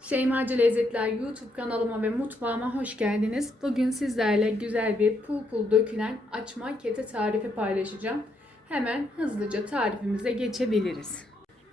Şeymacı Lezzetler YouTube kanalıma ve mutfağıma hoş geldiniz. Bugün sizlerle güzel bir pul pul dökülen açma kete tarifi paylaşacağım. Hemen hızlıca tarifimize geçebiliriz.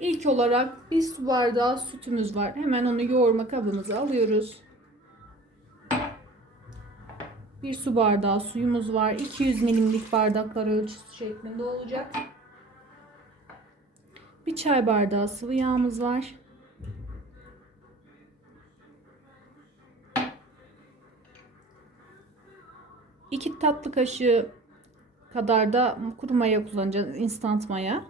İlk olarak bir su bardağı sütümüz var. Hemen onu yoğurma kabımıza alıyoruz. Bir su bardağı suyumuz var. 200 milimlik bardaklar ölçüsü şeklinde olacak. Bir çay bardağı sıvı yağımız var. İki tatlı kaşığı kadar da kuru maya kullanacağız. Instant maya.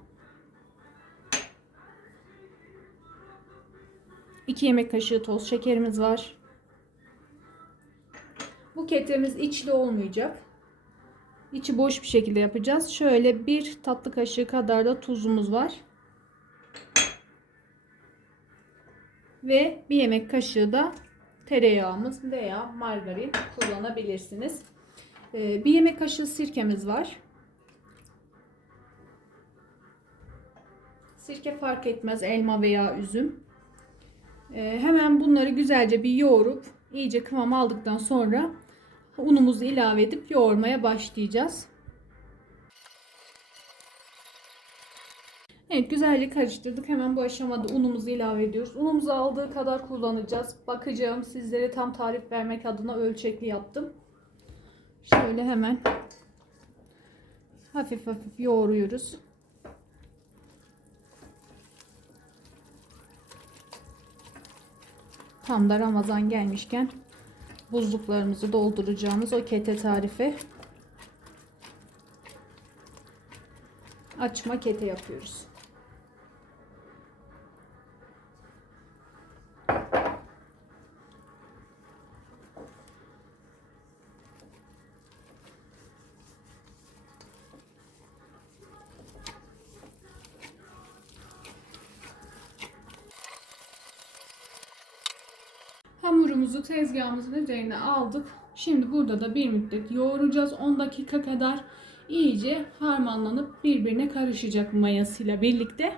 2 yemek kaşığı toz şekerimiz var. Bu ketemiz içli olmayacak. İçi boş bir şekilde yapacağız. Şöyle bir tatlı kaşığı kadar da tuzumuz var. Ve bir yemek kaşığı da tereyağımız veya margarin kullanabilirsiniz. Ee, bir yemek kaşığı sirkemiz var. Sirke fark etmez elma veya üzüm. Ee, hemen bunları güzelce bir yoğurup iyice kıvam aldıktan sonra unumuzu ilave edip yoğurmaya başlayacağız. Evet güzelce karıştırdık. Hemen bu aşamada unumuzu ilave ediyoruz. Unumuzu aldığı kadar kullanacağız. Bakacağım sizlere tam tarif vermek adına ölçekli yaptım. Şöyle hemen hafif hafif yoğuruyoruz. Tam da Ramazan gelmişken buzluklarımızı dolduracağımız o kete tarifi açma kete yapıyoruz. Hamurumuzu tezgahımızın üzerine aldık. Şimdi burada da bir müddet yoğuracağız. 10 dakika kadar iyice harmanlanıp birbirine karışacak mayasıyla birlikte.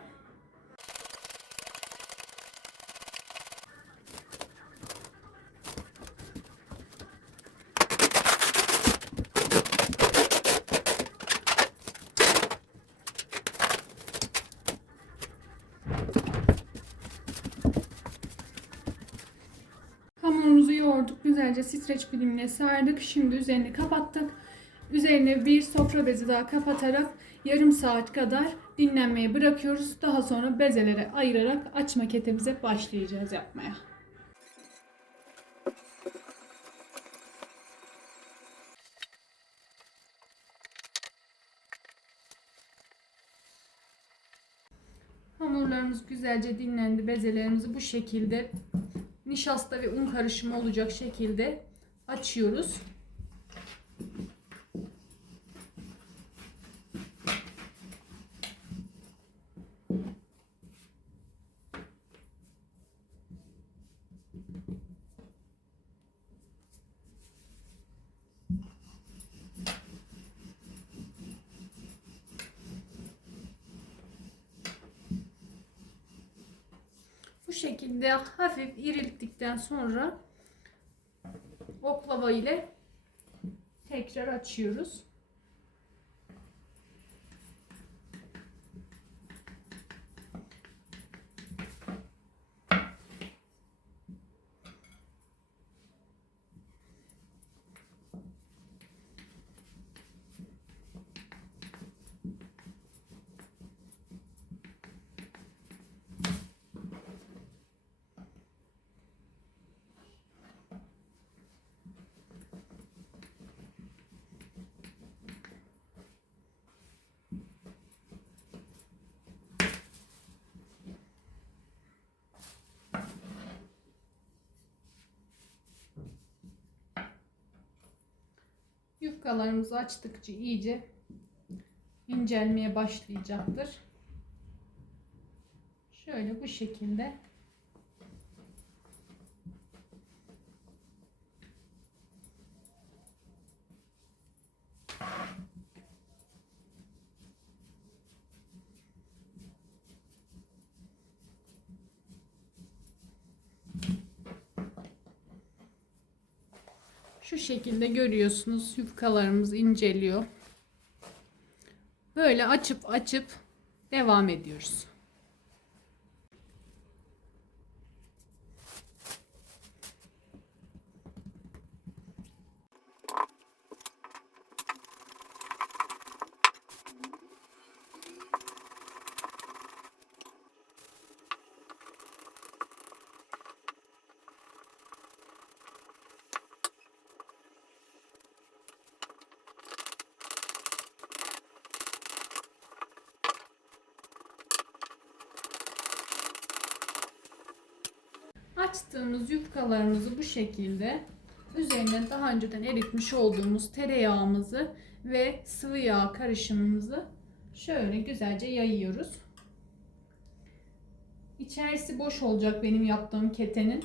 Hamurumuzu yoğurduk. Güzelce streç filmle sardık. Şimdi üzerini kapattık. Üzerine bir sofra bezi daha kapatarak yarım saat kadar dinlenmeye bırakıyoruz. Daha sonra bezelere ayırarak açma ketemize başlayacağız yapmaya. Hamurlarımız güzelce dinlendi. Bezelerimizi bu şekilde nişasta ve un karışımı olacak şekilde açıyoruz. Şekilde hafif irilttikten sonra oklava ile tekrar açıyoruz. Yufkalarımızı açtıkça iyice incelmeye başlayacaktır. Şöyle bu şekilde Şu şekilde görüyorsunuz yufkalarımız inceliyor. Böyle açıp açıp devam ediyoruz. Açtığımız yufkalarımızı bu şekilde üzerine daha önceden eritmiş olduğumuz tereyağımızı ve sıvı yağ karışımımızı şöyle güzelce yayıyoruz. İçerisi boş olacak benim yaptığım ketenin.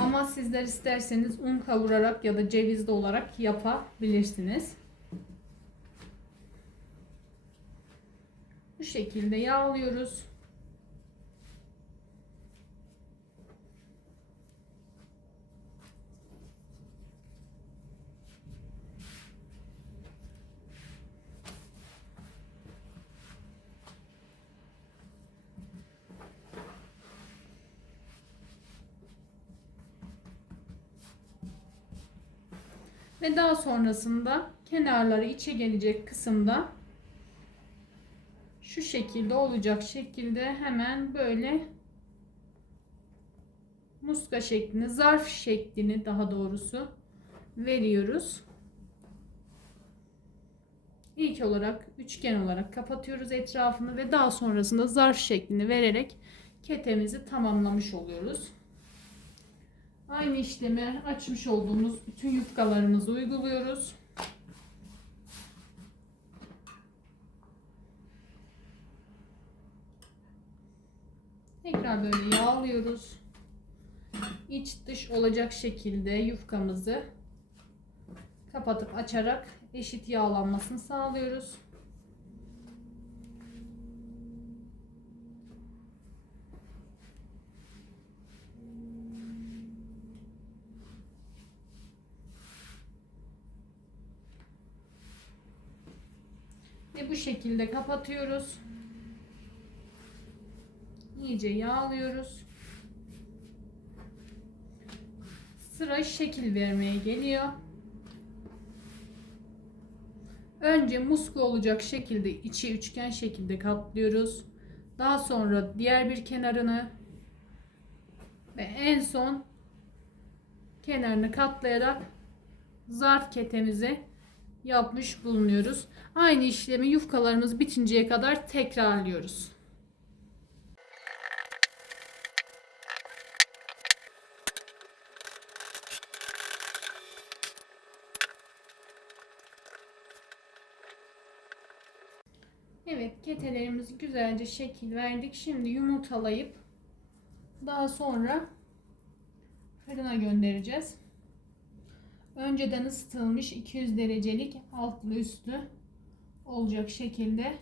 Ama sizler isterseniz un kavurarak ya da cevizli olarak yapabilirsiniz. Bu şekilde yağlıyoruz. Ve daha sonrasında kenarları içe gelecek kısımda şu şekilde olacak şekilde hemen böyle muska şeklini, zarf şeklini daha doğrusu veriyoruz. İlk olarak üçgen olarak kapatıyoruz etrafını ve daha sonrasında zarf şeklini vererek ketemizi tamamlamış oluyoruz. Aynı işlemi açmış olduğumuz bütün yufkalarımızı uyguluyoruz. Tekrar böyle yağlıyoruz. İç dış olacak şekilde yufkamızı kapatıp açarak eşit yağlanmasını sağlıyoruz. Ve bu şekilde kapatıyoruz. İyice yağlıyoruz. Sıra şekil vermeye geliyor. Önce muska olacak şekilde içi üçgen şekilde katlıyoruz. Daha sonra diğer bir kenarını ve en son kenarını katlayarak zarf ketemizi yapmış bulunuyoruz. Aynı işlemi yufkalarımız bitinceye kadar tekrarlıyoruz. Evet, ketelerimizi güzelce şekil verdik. Şimdi yumurtalayıp daha sonra fırına göndereceğiz. Önceden ısıtılmış 200 derecelik altlı üstü olacak şekilde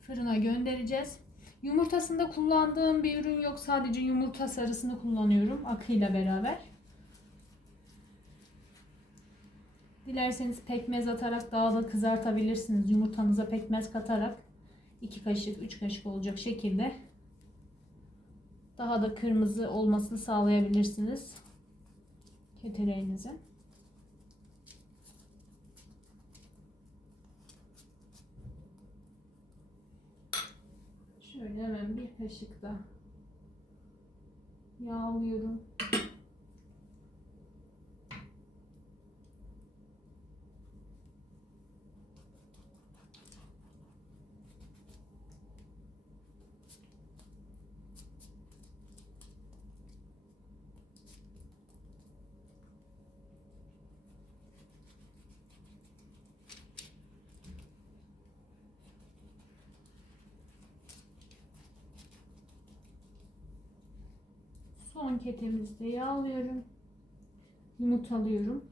fırına göndereceğiz. Yumurtasında kullandığım bir ürün yok. Sadece yumurta sarısını kullanıyorum akıyla beraber. Dilerseniz pekmez atarak daha da kızartabilirsiniz. Yumurtanıza pekmez katarak 2 kaşık 3 kaşık olacak şekilde daha da kırmızı olmasını sağlayabilirsiniz ketelerinizin. Şöyle hemen bir kaşık da yağlıyorum. Son ketemizde yağlıyorum. Yumurtalıyorum.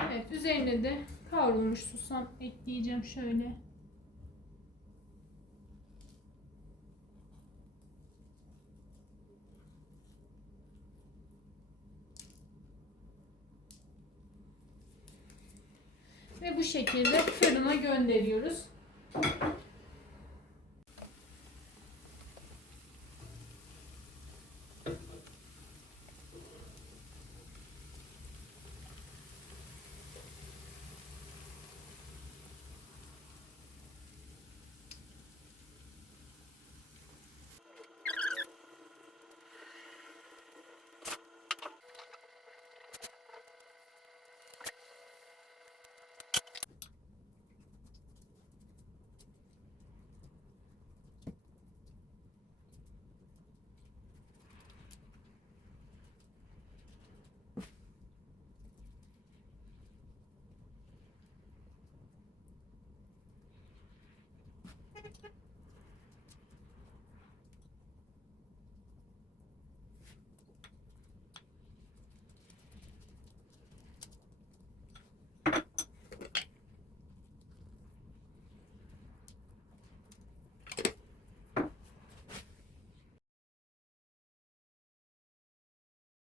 Evet üzerine de kavrulmuş susam ekleyeceğim şöyle. Ve bu şekilde fırına gönderiyoruz. Thank you.